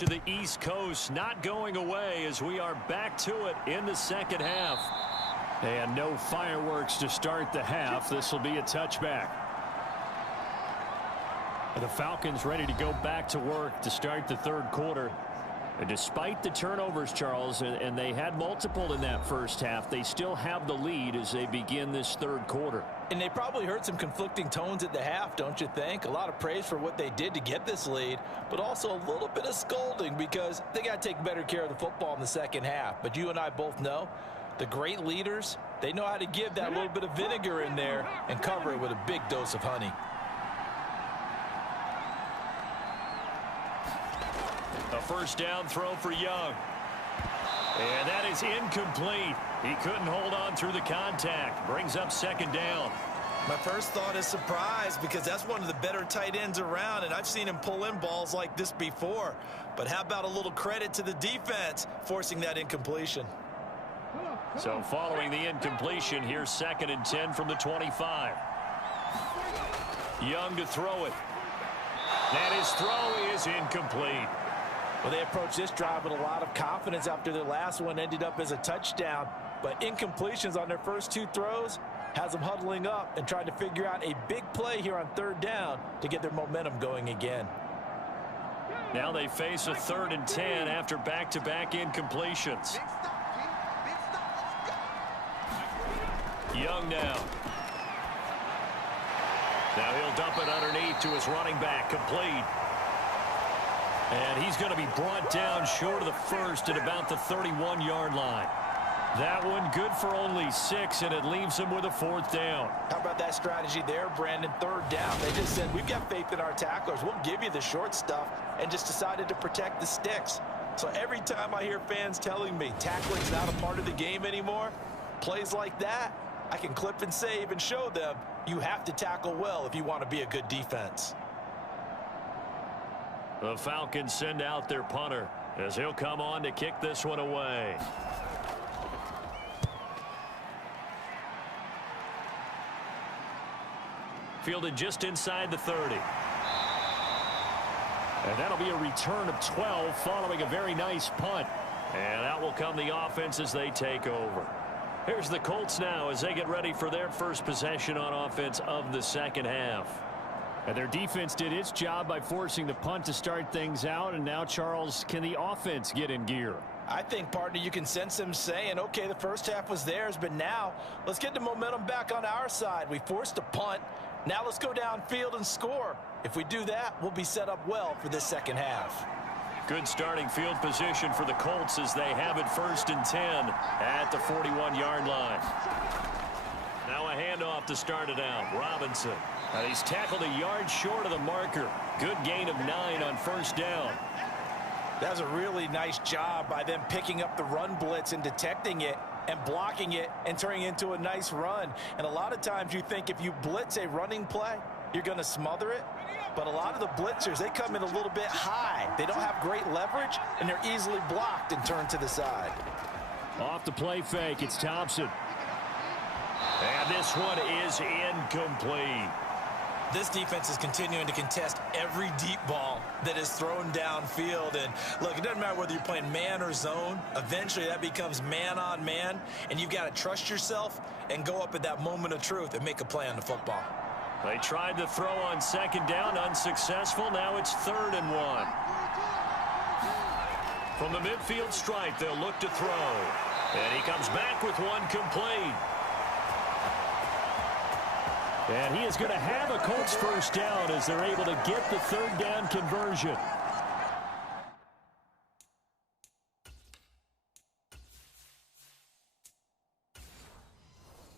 To the East Coast, not going away as we are back to it in the second half. And no fireworks to start the half. This will be a touchback. The Falcons ready to go back to work to start the third quarter. And despite the turnovers, Charles, and they had multiple in that first half, they still have the lead as they begin this third quarter. And they probably heard some conflicting tones at the half, don't you think? A lot of praise for what they did to get this lead, but also a little bit of scolding because they got to take better care of the football in the second half. But you and I both know the great leaders, they know how to give that little bit of vinegar in there and cover it with a big dose of honey. A first down throw for Young. And that is incomplete. He couldn't hold on through the contact. Brings up second down. My first thought is surprise because that's one of the better tight ends around, and I've seen him pull in balls like this before. But how about a little credit to the defense forcing that incompletion? So following the incompletion, here's 2nd and 10 from the 25. Young to throw it. And his throw is incomplete. Well, they approached this drive with a lot of confidence after their last one ended up as a touchdown. But incompletions on their first two throws has them huddling up and trying to figure out a big play here on third down to get their momentum going again. Now they face a 3rd and 10 after back-to-back incompletions. Young now. Now he'll dump it underneath to his running back, complete. And he's going to be brought down short of the first at about the 31-yard line. That one good for only 6, and it leaves him with a 4th down. How about that strategy there, Brandon? 3rd down. They just said, we've got faith in our tacklers. We'll give you the short stuff, and just decided to protect the sticks. So every time I hear fans telling me tackling's not a part of the game anymore, plays like that, I can clip and save and show them you have to tackle well if you want to be a good defense. The Falcons send out their punter as he'll come on to kick this one away. Fielded just inside the 30. And that'll be a return of 12 following a very nice punt. And out will come the offense as they take over. Here's the Colts now as they get ready for their first possession on offense of the second half. And their defense did its job by forcing the punt to start things out. And now, Charles, can the offense get in gear? I think, partner, you can sense them saying, okay, the first half was theirs, but now let's get the momentum back on our side. We forced a punt. Now let's go downfield and score. If we do that, we'll be set up well for this second half. Good starting field position for the Colts as they have it 1st and 10 at the 41-yard line. Now a handoff to start it out. Robinson. And he's tackled a yard short of the marker. Good gain of 9 on first down. That was a really nice job by them picking up the run blitz and detecting it and blocking it and turning it into a nice run. And a lot of times you think if you blitz a running play, you're going to smother it. But a lot of the blitzers, they come in a little bit high. They don't have great leverage, and they're easily blocked and turned to the side. Off the play fake, it's Thompson. And this one is incomplete. This defense is continuing to contest every deep ball that is thrown downfield. And look, it doesn't matter whether you're playing man or zone. Eventually that becomes man on man, and you've got to trust yourself and go up at that moment of truth and make a play on the football. They tried to throw on second down, unsuccessful. Now it's 3rd and 1. From the midfield stripe, they'll look to throw. And he comes back with one complete. And he is going to have a Colts first down as they're able to get the 3rd down conversion.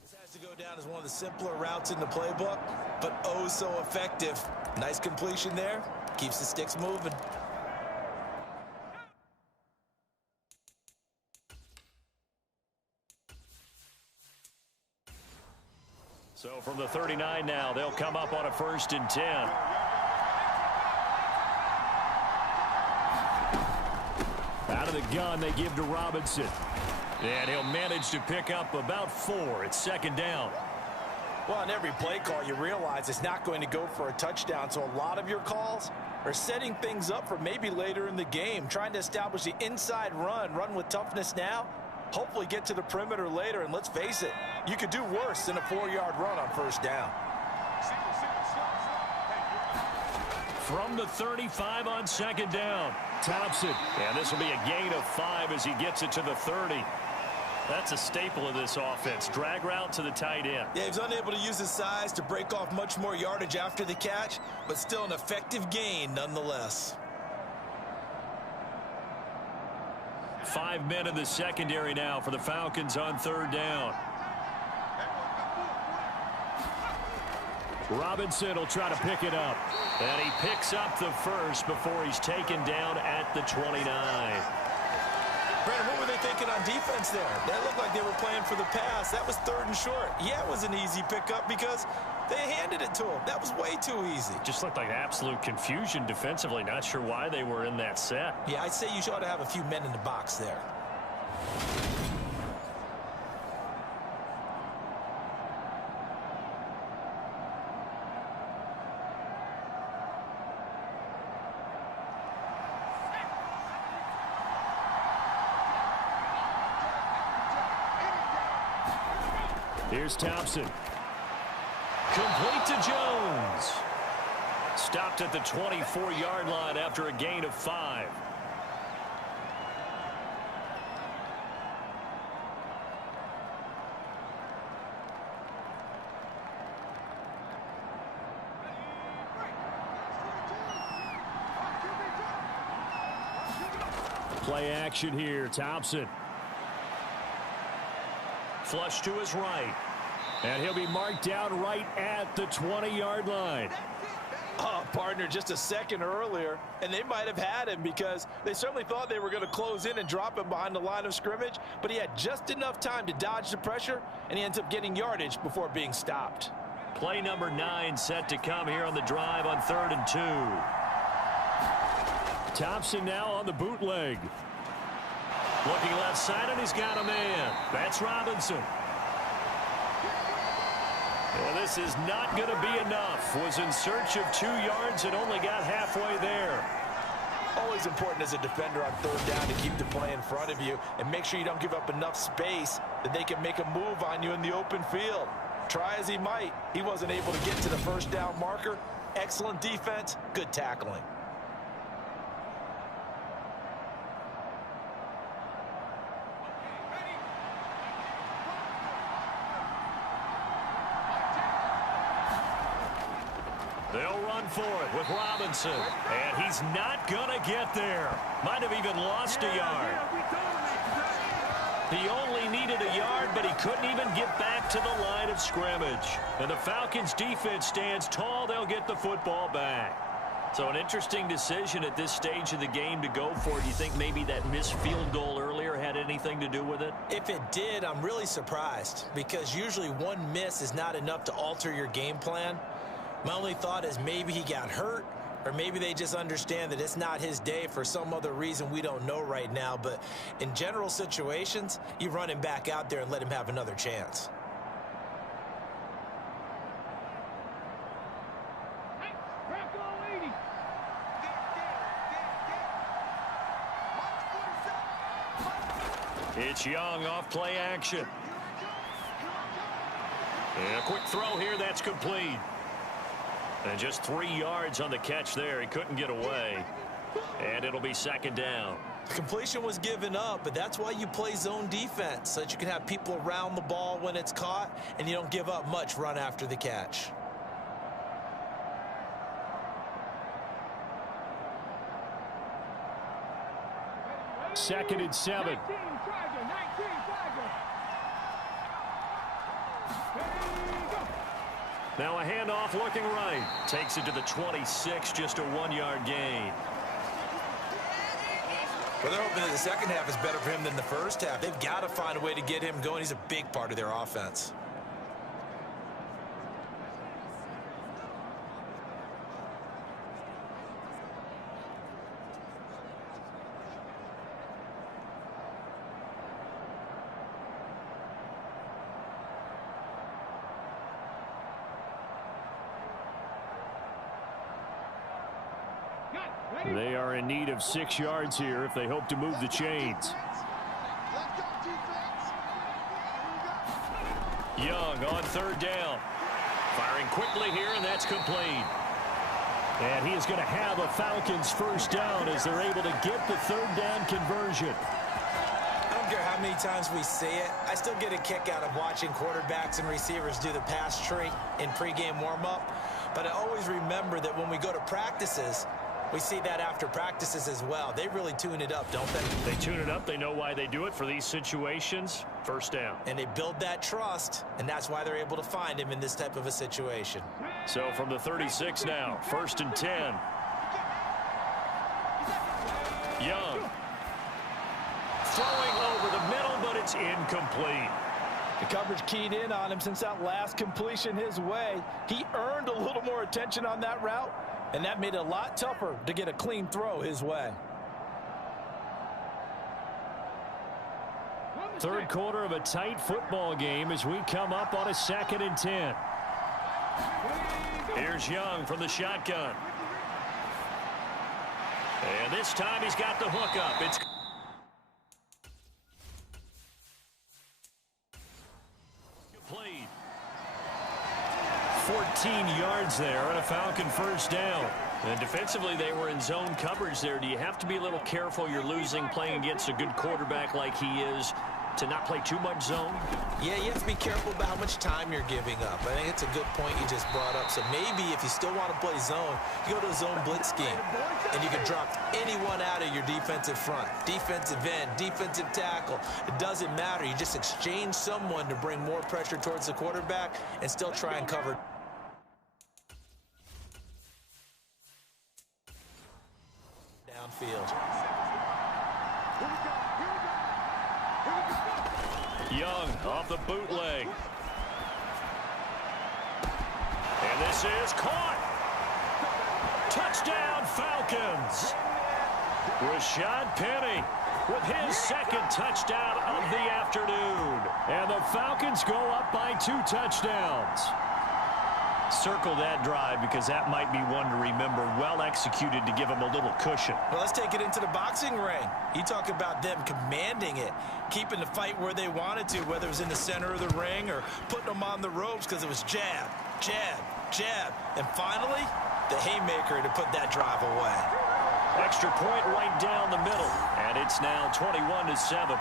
This has to go down as one of the simpler routes in the playbook, but oh so effective. Nice completion there. Keeps the sticks moving. So from the 39 now, they'll come up on a 1st and 10. Out of the gun, they give to Robinson. And he'll manage to pick up about 4. It's 2nd down. Well, on every play call, you realize it's not going to go for a touchdown. So a lot of your calls, are setting things up for maybe later in the game, trying to establish the inside run with toughness now, hopefully get to the perimeter later, and let's face it, you could do worse than a 4-yard run on first down. From the 35 on second down, Thompson. And this will be a gain of 5 as he gets it to the 30. That's a staple of this offense. Drag route to the tight end. Yeah, he's unable to use his size to break off much more yardage after the catch, but still an effective gain nonetheless. 5 men in the secondary now for the Falcons on third down. Robinson will try to pick it up. And he picks up the first before he's taken down at the 29. Brandon, what were they thinking on defense there? That looked like they were playing for the pass. That was 3rd and short. Yeah, it was an easy pickup because they handed it to him. That was way too easy. Just looked like absolute confusion defensively. Not sure why they were in that set. Yeah, I'd say you ought to have a few men in the box there. Here's Thompson. Complete to Jones. Stopped at the 24-yard line after a gain of 5. Play action here. Thompson. Flush to his right. And he'll be marked down right at the 20-yard line. Oh, partner, just a second earlier, and they might have had him because they certainly thought they were going to close in and drop him behind the line of scrimmage, but he had just enough time to dodge the pressure, and he ends up getting yardage before being stopped. Play number 9 set to come here on the drive on 3rd and 2. Thompson now on the bootleg. Looking left side, and he's got a man. That's Robinson. And this is not going to be enough. Was in search of 2 yards and only got halfway there. Always important as a defender on 3rd down to keep the play in front of you and make sure you don't give up enough space that they can make a move on you in the open field. Try as he might, he wasn't able to get to the first down marker. Excellent defense, good tackling. They'll run for it with Robinson. And he's not going to get there. Might have even lost a yard. He only needed a yard, but he couldn't even get back to the line of scrimmage. And the Falcons defense stands tall. They'll get the football back. So an interesting decision at this stage of the game to go for it. Do you think maybe that missed field goal earlier had anything to do with it? If it did, I'm really surprised because usually one miss is not enough to alter your game plan. My only thought is maybe he got hurt, or maybe they just understand that it's not his day for some other reason we don't know right now. But in general situations, you run him back out there and let him have another chance. It's Young off play action. And a quick throw here, that's complete. And just 3 yards on the catch there. He couldn't get away. And it'll be 2nd down. Completion was given up, but that's why you play zone defense, so that you can have people around the ball when it's caught, and you don't give up much run after the catch. Second and 7. Now a handoff looking right. Takes it to the 26, just a 1-yard gain. Well, they're hoping that the second half is better for him than the first half. They've got to find a way to get him going. He's a big part of their offense. They are in need of 6 yards here if they hope to move the chains. Young on 3rd down. Firing quickly here, and that's complete. And he is going to have a Falcons 1st down as they're able to get the 3rd down conversion. I don't care how many times we see it. I still get a kick out of watching quarterbacks and receivers do the pass tree in pregame warm-up. But I always remember that when we go to practices, we see that after practices as well. They really tune it up, don't they? They tune it up. They know why they do it for these situations. 1st down. And they build that trust, and that's why they're able to find him in this type of a situation. So from the 36 now, 1st and 10. Young. Throwing over the middle, but it's incomplete. The coverage keyed in on him since that last completion his way. He earned a little more attention on that route, and that made it a lot tougher to get a clean throw his way. 3rd quarter of a tight football game as we come up on a 2nd and 10. Here's Young from the shotgun. And this time he's got the hook up. It's complete. 14 yards there and a Falcon 1st down. And defensively, they were in zone coverage there. Do you have to be a little careful? You're losing playing against a good quarterback like he is to not play too much zone? Yeah, you have to be careful about how much time you're giving up. I think it's a good point you just brought up. So maybe if you still want to play zone, you go to a zone blitz scheme, and you can drop anyone out of your defensive front. Defensive end, defensive tackle. It doesn't matter. You just exchange someone to bring more pressure towards the quarterback and still try and cover. Downfield. Young off the bootleg. And this is caught. Touchdown, Falcons. Rashad Penny with his 2nd touchdown of the afternoon. And the Falcons go up by 2 touchdowns. Circle that drive because that might be one to remember. Well executed to give them a little cushion. Well, let's take it into the boxing ring. You talk about them commanding it, keeping the fight where they wanted to, whether it was in the center of the ring or putting them on the ropes because it was jab, jab, jab. And finally, the haymaker to put that drive away. Extra point right down the middle. And it's now 21-7.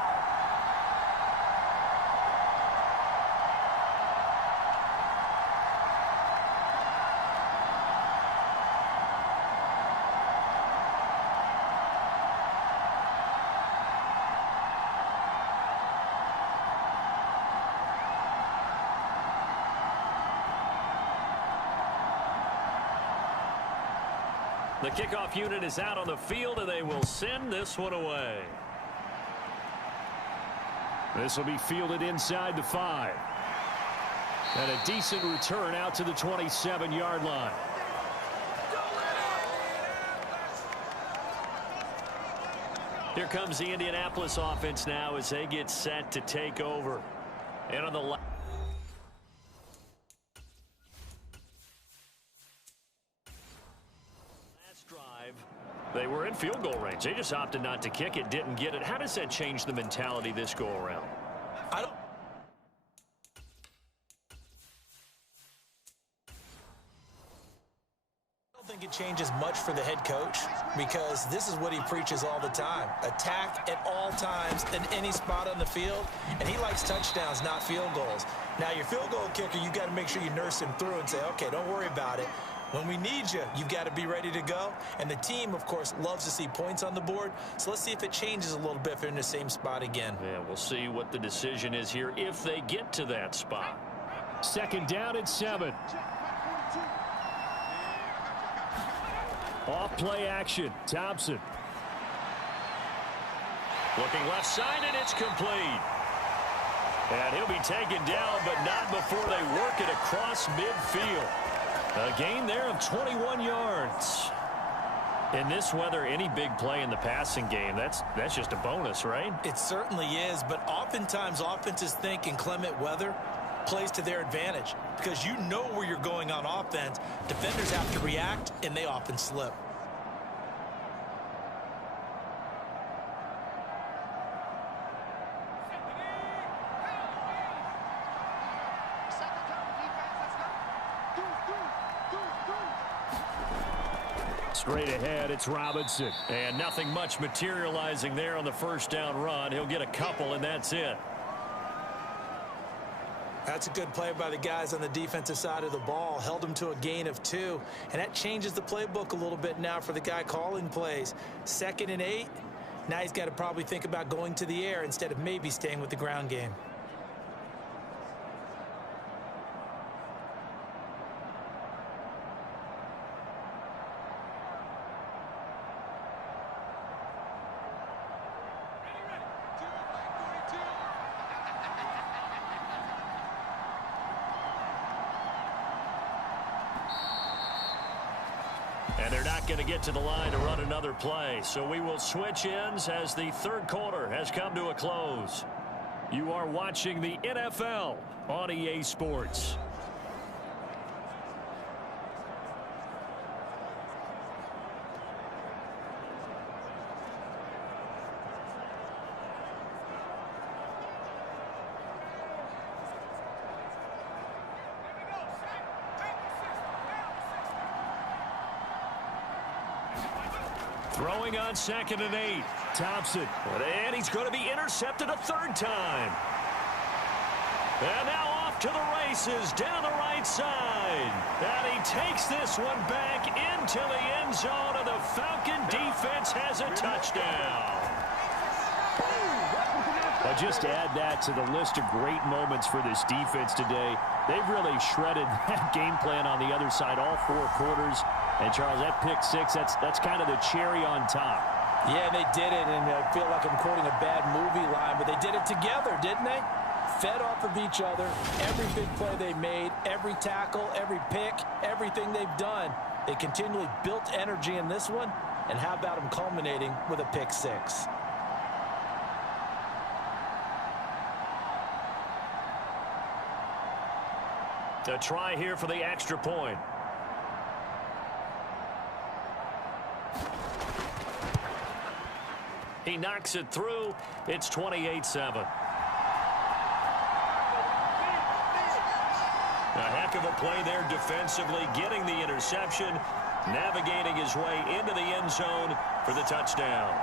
The kickoff unit is out on the field, and they will send this one away. This will be fielded inside the 5. And a decent return out to the 27-yard line. Here comes the Indianapolis offense now as they get set to take over. And on the left. They were in field goal range. They just opted not to kick it, didn't get it. How does that change the mentality this go around? I don't think it changes much for the head coach because this is what he preaches all the time. Attack at all times in any spot on the field, and he likes touchdowns, not field goals. Now, your field goal kicker, you got to make sure you nurse him through and say, okay, don't worry about it. When we need you, you've got to be ready to go. And the team, of course, loves to see points on the board. So let's see if it changes a little bit if they're in the same spot again. Yeah, we'll see what the decision is here if they get to that spot. 2nd down and 7. Off play action. Thompson. Looking left side, and it's complete. And he'll be taken down, but not before they work it across midfield. A gain there of 21 yards. In this weather, any big play in the passing game, that's just a bonus, right? It certainly is, but oftentimes offenses think in clement weather plays to their advantage because you know where you're going on offense. Defenders have to react, and they often slip. Straight ahead, it's Robinson. And nothing much materializing there on the first down run. He'll get a couple, and that's it. That's a good play by the guys on the defensive side of the ball. Held him to a gain of 2. And that changes the playbook a little bit now for the guy calling plays. 2nd and 8. Now he's got to probably think about going to the air instead of maybe staying with the ground game. And they're not going to get to the line to run another play. So we will switch ends as the third quarter has come to a close. You are watching the NFL on EA Sports. Throwing on 2nd and 8. Thompson. And he's going to be intercepted a 3rd time. And now off to the races down the right side. And he takes this one back into the end zone, and the Falcon defense has a touchdown. Well, just to add that to the list of great moments for this defense today, they've really shredded that game plan on the other side all 4 quarters. And, Charles, that pick 6, that's kind of the cherry on top. Yeah, they did it, and I feel like I'm quoting a bad movie line, but they did it together, didn't they? Fed off of each other, every big play they made, every tackle, every pick, everything they've done. They continually built energy in this one, and how about them culminating with a pick 6? A try here for the extra point. He knocks it through. It's 28-7. A heck of a play there defensively, getting the interception, navigating his way into the end zone for the touchdown.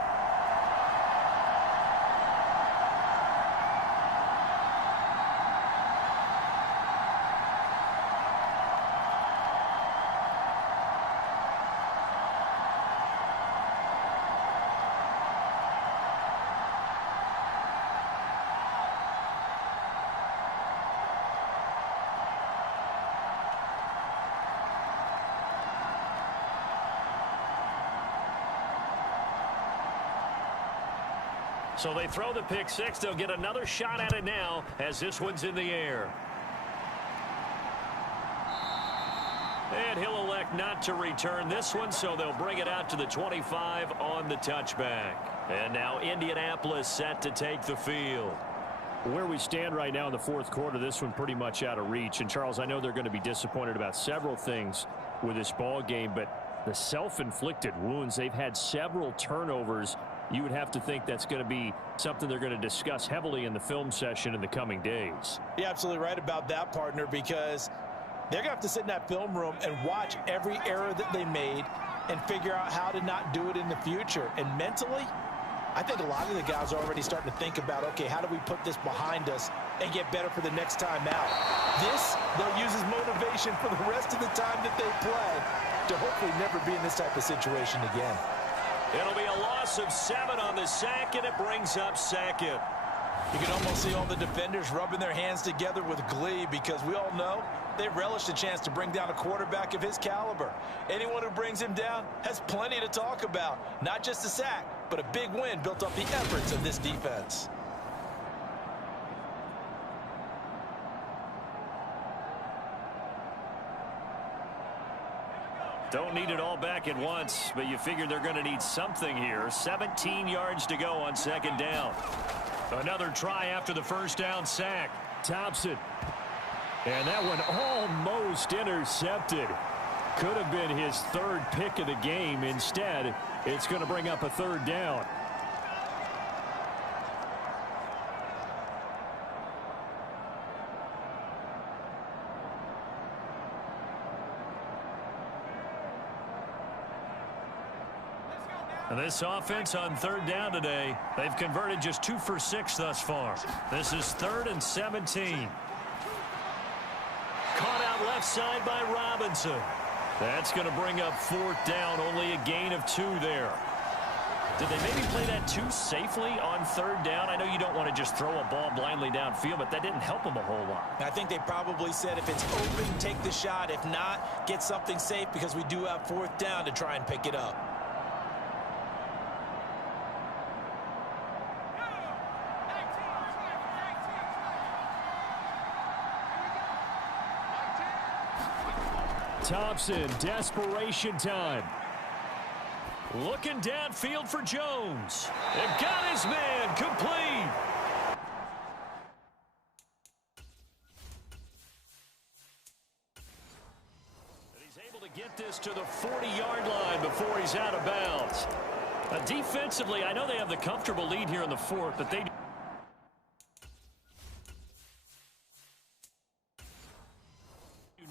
So they throw the pick 6. They'll get another shot at it now as this one's in the air. And he'll elect not to return this one, so they'll bring it out to the 25 on the touchback. And now Indianapolis set to take the field. Where we stand right now in the 4th quarter, this one pretty much out of reach. And, Charles, I know they're going to be disappointed about several things with this ball game, but the self-inflicted wounds, they've had several turnovers. You would have to think that's going to be something they're going to discuss heavily in the film session in the coming days. You're absolutely right about that, partner, because they're going to have to sit in that film room and watch every error that they made and figure out how to not do it in the future. And mentally, I think a lot of the guys are already starting to think about, okay, how do we put this behind us and get better for the next time out? This, they'll use as motivation for the rest of the time that they play to hopefully never be in this type of situation again. It'll be a loss of 7 on the sack, and it brings up 2nd. You can almost see all the defenders rubbing their hands together with glee because we all know they relish the chance to bring down a quarterback of his caliber. Anyone who brings him down has plenty to talk about. Not just a sack, but a big win built off the efforts of this defense. Don't need it all back at once, but you figure they're going to need something here. 17 yards to go on 2nd down. Another try after the first down sack. Thompson. And that one almost intercepted. Could have been his 3rd pick of the game. Instead, it's going to bring up a 3rd down. And this offense on third down today, they've converted just 2 for 6 thus far. This is 3rd and 17. Caught out left side by Robinson. That's going to bring up 4th down, only a gain of 2 there. Did they maybe play that too safely on 3rd down? I know you don't want to just throw a ball blindly downfield, but that didn't help them a whole lot. I think they probably said if it's open, take the shot. If not, get something safe because we do have 4th down to try and pick it up. Thompson, desperation time. Looking downfield for Jones. And got his man complete. And he's able to get this to the 40-yard line before he's out of bounds. Defensively, I know they have the comfortable lead here in the 4th, but they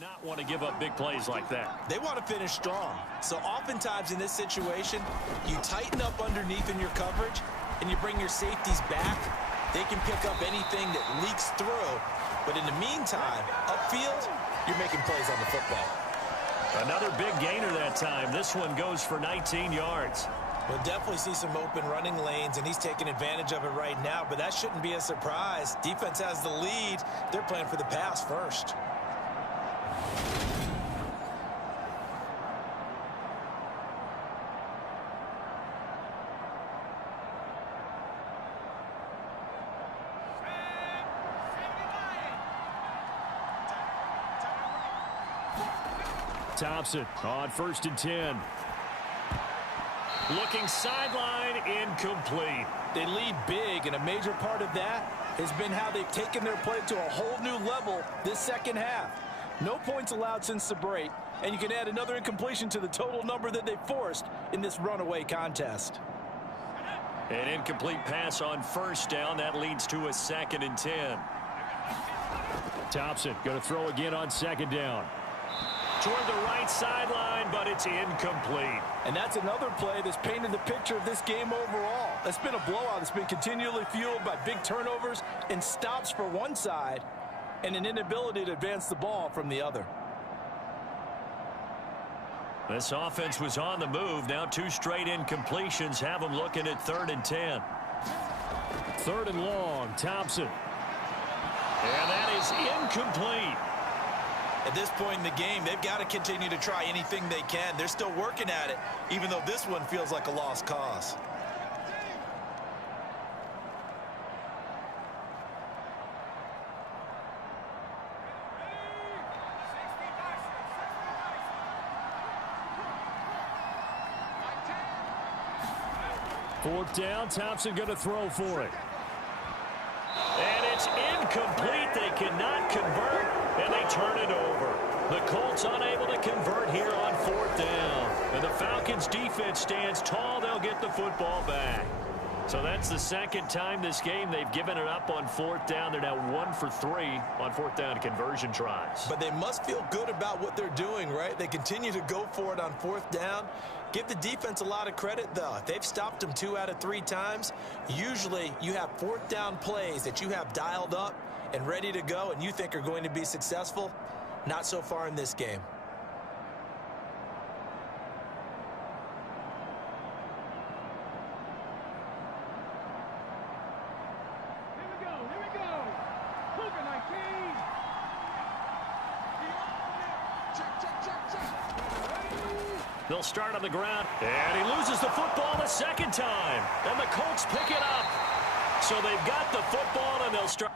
not want to give up big plays like that. They want to finish strong. So oftentimes in this situation, you tighten up underneath in your coverage and you bring your safeties back. They can pick up anything that leaks through. But in the meantime, upfield, you're making plays on the football. Another big gainer that time. This one goes for 19 yards. We'll definitely see some open running lanes, and he's taking advantage of it right now. But that shouldn't be a surprise. Defense has the lead. They're playing for the pass first. Thompson on 1st and 10. Looking sideline, incomplete. They lead big, and a major part of that has been how they've taken their play to a whole new level this second half. No points allowed since the break, and you can add another incompletion to the total number that they forced in this runaway contest. An incomplete pass on 1st down. That leads to a 2nd and 10. Thompson going to throw again on 2nd down. Toward the right sideline, but it's incomplete. And that's another play that's painted the picture of this game overall. It's been a blowout. It's been continually fueled by big turnovers and stops for one side and an inability to advance the ball from the other. This offense was on the move. Now 2 straight incompletions have them looking at 3rd and 10. 3rd and long, Thompson. And that is incomplete. At this point in the game, they've got to continue to try anything they can. They're still working at it, even though this one feels like a lost cause. Fourth down, Thompson going to throw for it. And it's incomplete. They cannot convert, and they turn it over. The Colts unable to convert here on 4th down. And the Falcons defense stands tall. They'll get the football back. So that's the 2nd time this game they've given it up on 4th down. They're now 1 for 3 on 4th down conversion tries. But they must feel good about what they're doing, right? They continue to go for it on 4th down. Give the defense a lot of credit, though. They've stopped them 2 out of 3 times. Usually you have 4th down plays that you have dialed up and ready to go and you think are going to be successful. Not so far in this game. They'll start on the ground, and he loses the football the 2nd time. And the Colts pick it up. So they've got the football, and they'll start.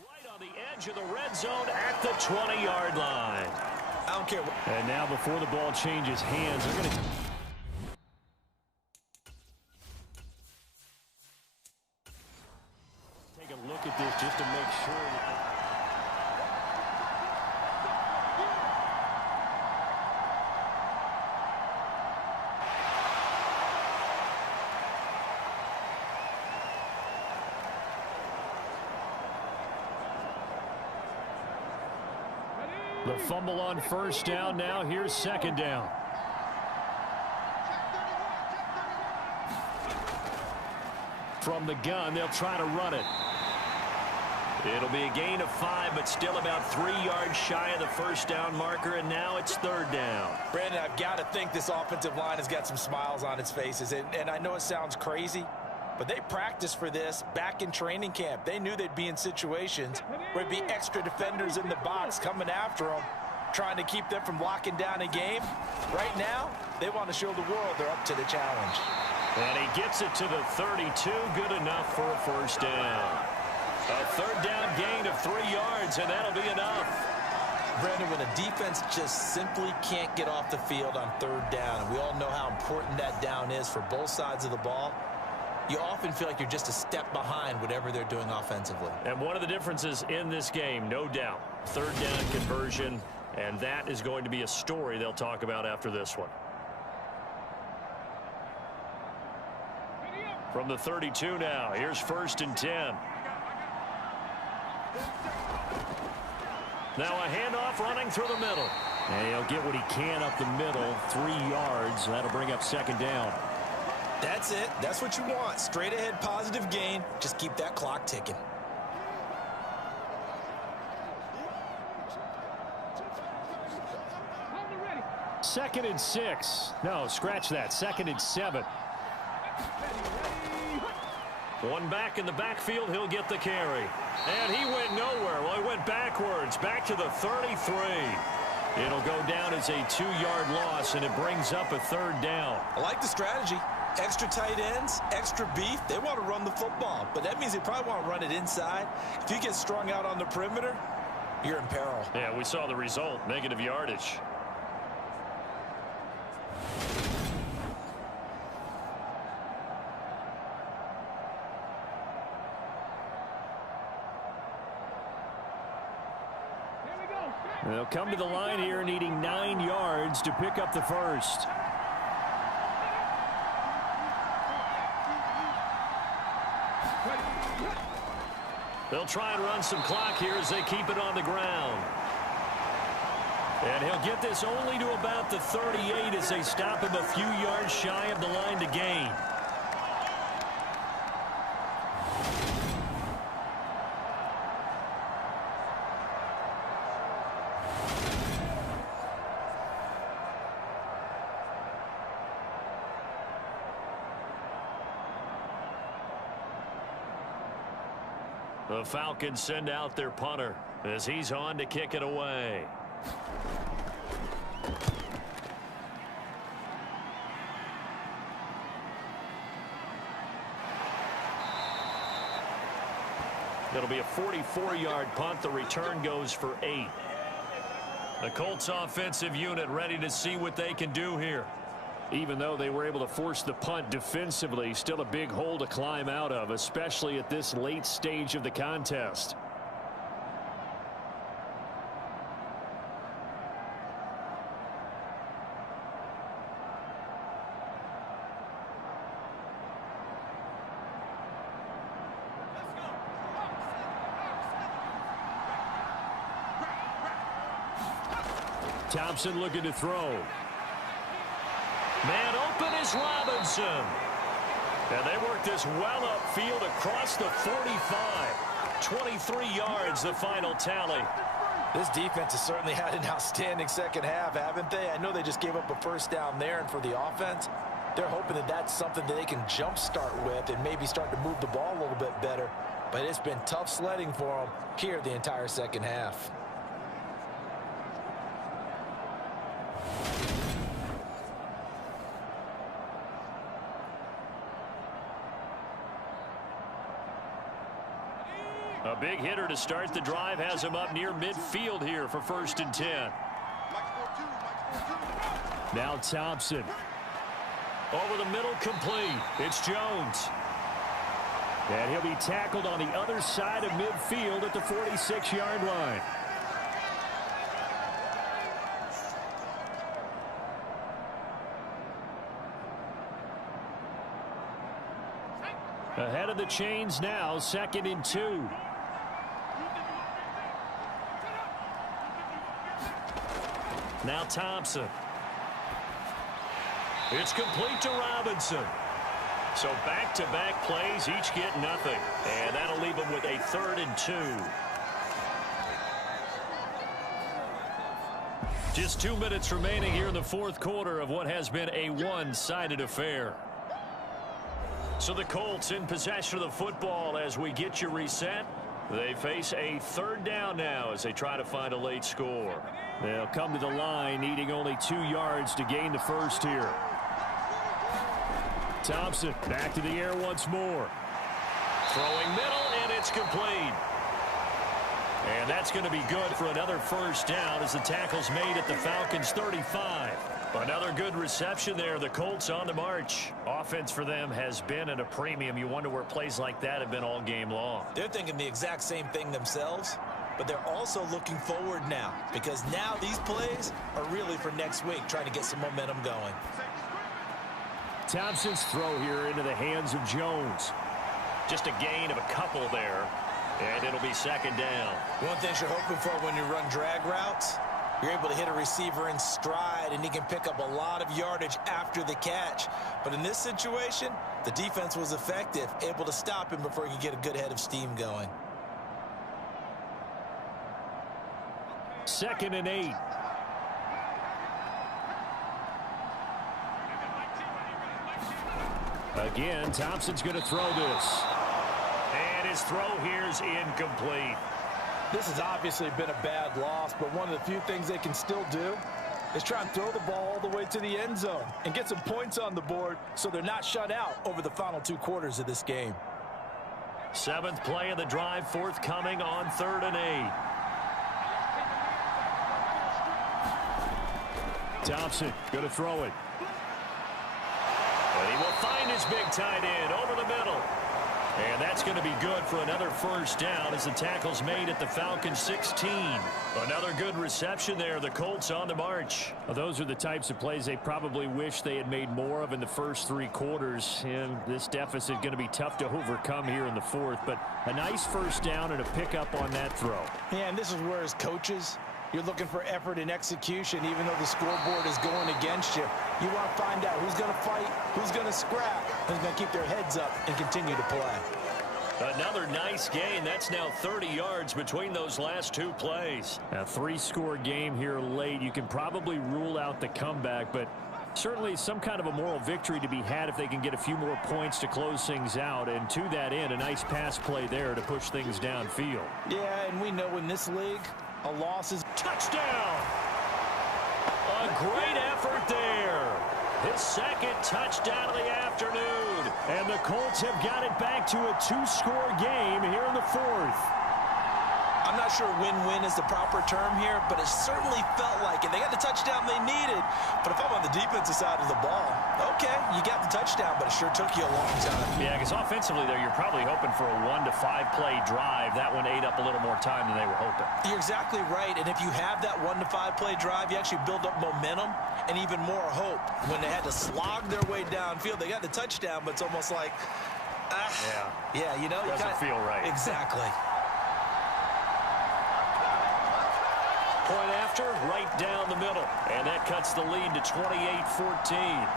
Right on the edge of the red zone at the 20-yard line. I don't care. And now before the ball changes hands, they're going to... take a look at this just to make sure that... The fumble on first down. Now here's second down. From the gun, they'll try to run it. It'll be a gain of 5, but still about 3 yards shy of the first down marker, and now it's third down. Brandon, I've got to think this offensive line has got some smiles on its faces, and I know it sounds crazy, but they practiced for this back in training camp. They knew they'd be in situations where there'd be extra defenders in the box coming after them, trying to keep them from locking down a game. Right now, they want to show the world they're up to the challenge. And he gets it to the 32, good enough for a first down. A third down gain of 3 yards, and that'll be enough. Brandon, when a defense just simply can't get off the field on third down, and we all know how important that down is for both sides of the ball, you often feel like you're just a step behind whatever they're doing offensively. And one of the differences in this game, no doubt, third down conversion, and that is going to be a story they'll talk about after this one. From the 32 now, here's first and 10. Now a handoff running through the middle. And he'll get what he can up the middle, 3 yards. That'll bring up second down. That's it. That's what you want. Straight ahead, positive gain. Just keep that clock ticking. Second and 6. No, scratch that. Second and 7. One back in the backfield, he'll get the carry. And he went nowhere. Well, he went backwards, back to the 33. It'll go down as a 2-yard loss, and it brings up a third down. I like the strategy. Extra tight ends, extra beef. They want to run the football, but that means they probably want to run it inside. If you get strung out on the perimeter, you're in peril. Yeah, we saw the result, negative yardage. They'll come to the line here needing 9 yards to pick up the first. They'll try and run some clock here as they keep it on the ground. And he'll get this only to about the 38 as they stop him a few yards shy of the line to gain. The Falcons send out their punter as he's on to kick it away. It'll be a 44-yard punt. The return goes for 8. The Colts offensive unit ready to see what they can do here. Even though they were able to force the punt defensively, still a big hole to climb out of, especially at this late stage of the contest. Thompson looking to throw. Man open is Robinson. And they work this well upfield across the 45. 23 yards, the final tally. This defense has certainly had an outstanding second half, haven't they? I know they just gave up a first down there, and for the offense, they're hoping that that's something that they can jumpstart with and maybe start to move the ball a little bit better. But it's been tough sledding for them here the entire second half. A big hitter to start the drive has him up near midfield here for first and 10. Now Thompson. Over the middle, complete. It's Jones. And he'll be tackled on the other side of midfield at the 46-yard line. Ahead of the chains now, second and 2. Now Thompson. It's complete to Robinson. So back-to-back plays, each get nothing. And that'll leave them with a 3rd and 2. Just 2 minutes remaining here in the 4th quarter of what has been a one-sided affair. So the Colts in possession of the football as we get you reset. They face a 3rd down now as they try to find a late score. They'll come to the line needing only 2 yards to gain the first here. Thompson back to the air once more. Throwing middle, and it's complete. And that's going to be good for another first down as the tackle's made at the Falcons' 35. Another good reception there. The Colts on the march. Offense for them has been at a premium. You wonder where plays like that have been all game long. They're thinking the exact same thing themselves, but they're also looking forward now because now these plays are really for next week, trying to get some momentum going. Thompson's throw here into the hands of Jones. Just a gain of a couple there, and it'll be 2nd down. One thing you're hoping for when you run drag routes, you're able to hit a receiver in stride, and he can pick up a lot of yardage after the catch. But in this situation, the defense was effective, able to stop him before he could get a good head of steam going. 2nd and 8. Again, Thompson's going to throw this. And his throw here's incomplete. This has obviously been a bad loss, but one of the few things they can still do is try and throw the ball all the way to the end zone and get some points on the board so they're not shut out over the final 2 quarters of this game. 7th play of the drive forthcoming on 3rd and 8. Thompson going to throw it. And he will find his big tight end over the middle. And that's going to be good for another first down as the tackle's made at the Falcons' 16. Another good reception there. The Colts on the march. Well, those are the types of plays they probably wish they had made more of in the first 3 quarters. And this deficit going to be tough to overcome here in the 4th. But a nice first down and a pickup on that throw. Yeah, and this is where as coaches, you're looking for effort and execution, even though the scoreboard is going against you. You want to find out who's going to fight, who's going to scrap, who's going to keep their heads up and continue to play. Another nice gain. That's now 30 yards between those last 2 plays. A 3-score game here late. You can probably rule out the comeback, but certainly some kind of a moral victory to be had if they can get a few more points to close things out. And to that end, a nice pass play there to push things downfield. Yeah, and we know in this league, a loss is touchdown. A great effort there. His 2nd touchdown of the afternoon. And the Colts have got it back to a 2-score game here in the 4th. I'm not sure win-win is the proper term here, but it certainly felt like it. They got the touchdown they needed, but if I'm on the defensive side of the ball, okay, you got the touchdown, but it sure took you a long time. Yeah, because offensively there, you're probably hoping for a 1 to 5 play drive. That one ate up a little more time than they were hoping. You're exactly right, and if you have that 1 to 5 play drive, you actually build up momentum and even more hope. When they had to slog their way downfield, they got the touchdown, but it's almost like, yeah, you know, doesn't feel right. Exactly. Point after, right down the middle. And that cuts the lead to 28-14.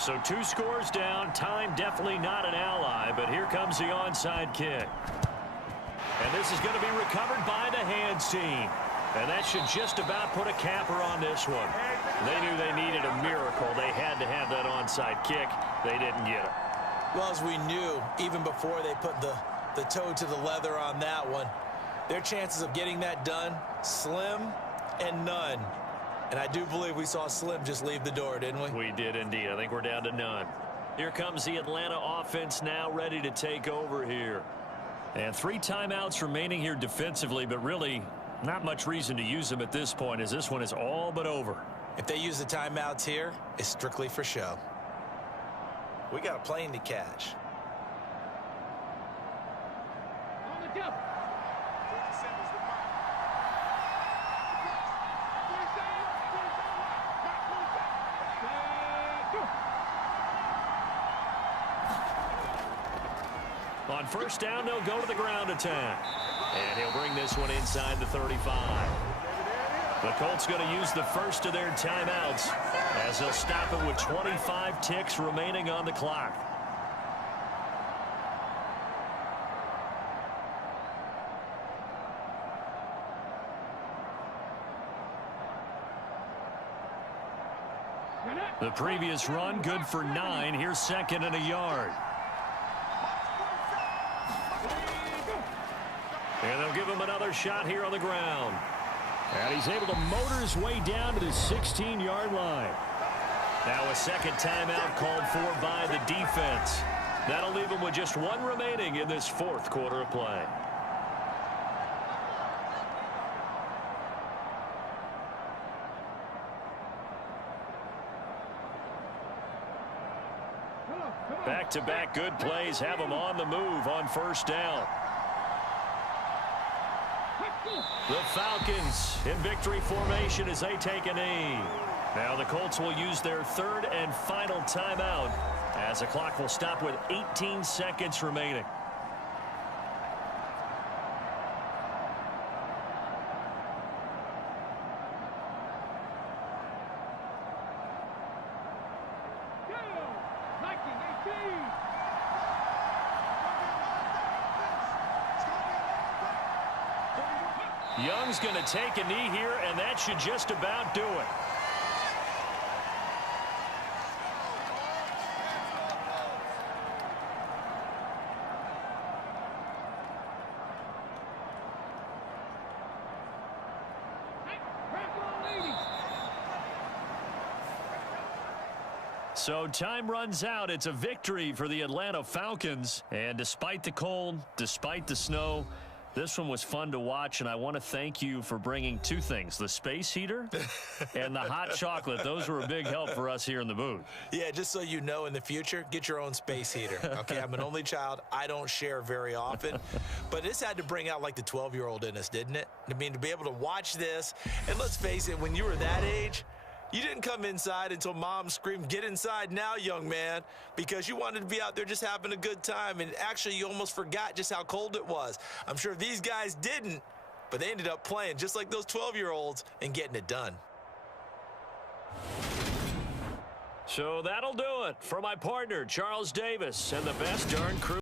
So 2 scores down. Time definitely not an ally, but here comes the onside kick. And this is going to be recovered by the hands team. And that should just about put a capper on this one. They knew they needed a miracle. They had to have that onside kick. They didn't get it. Well, as we knew, even before they put the toe to the leather on that one, their chances of getting that done, slim and none. And I do believe we saw Slim just leave the door, didn't we? We did indeed. I think we're down to none. Here comes the Atlanta offense now ready to take over here. And 3 timeouts remaining here defensively, but really not much reason to use them at this point as this one is all but over. If they use the timeouts here, it's strictly for show. We got a plane to catch. On first down, they'll go to the ground attack. And he'll bring this one inside the 35. The Colts going to use the first of their timeouts as they'll stop it with 25 ticks remaining on the clock. The previous run good for 9. Here's second and a yard. And they'll give him another shot here on the ground. And he's able to motor his way down to the 16-yard line. Now a second timeout called for by the defense. That'll leave him with just 1 remaining in this 4th quarter of play. Back-to-back good plays have him on the move on first down. The Falcons in victory formation as they take a knee. Now the Colts will use their 3rd and final timeout as the clock will stop with 18 seconds remaining. Young's going to take a knee here, and that should just about do it. So time runs out. It's a victory for the Atlanta Falcons. And despite the cold, despite the snow, this one was fun to watch, and I want to thank you for bringing 2 things, the space heater and the hot chocolate. Those were a big help for us here in the booth. Yeah, just so you know, in the future, get your own space heater. Okay, I'm an only child. I don't share very often. But this had to bring out, like, the 12-year-old in us, didn't it? I mean, to be able to watch this, and let's face it, when you were that age, you didn't come inside until Mom screamed, "Get inside now, young man," because you wanted to be out there just having a good time, and actually you almost forgot just how cold it was. I'm sure these guys didn't, but they ended up playing just like those 12-year-olds and getting it done. So that'll do it for my partner, Charles Davis, and the best darn crew.